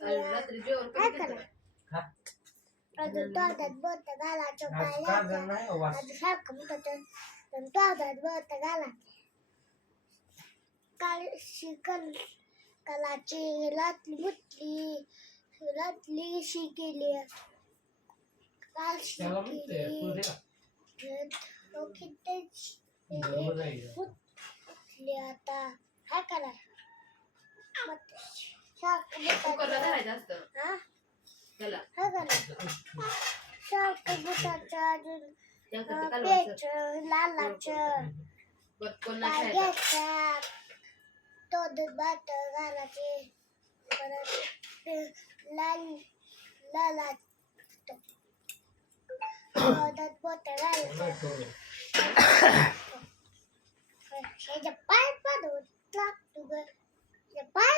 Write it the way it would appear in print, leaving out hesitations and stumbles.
रात्री जेवण कधी केलं? अजून तोंडात बोट घालायचं अजून सारखं म्हणतात तोंडात बोट घालायचं काळशी कलाची लाटली शी केली कालशी केली उठली आता काय करायचं कुकरला धरायचं असतं हा त्याला काय करायचं सारखं बुटाचं अजून त्यासाठी कालवायचं. पेचं लालाचं कोण नाही काय खायचं. घ्यायचं तोंडात बाट घालायचे परत लाला तोंडात बोट घालायचं ह्याच्या पाय पडून लागतो ग पाय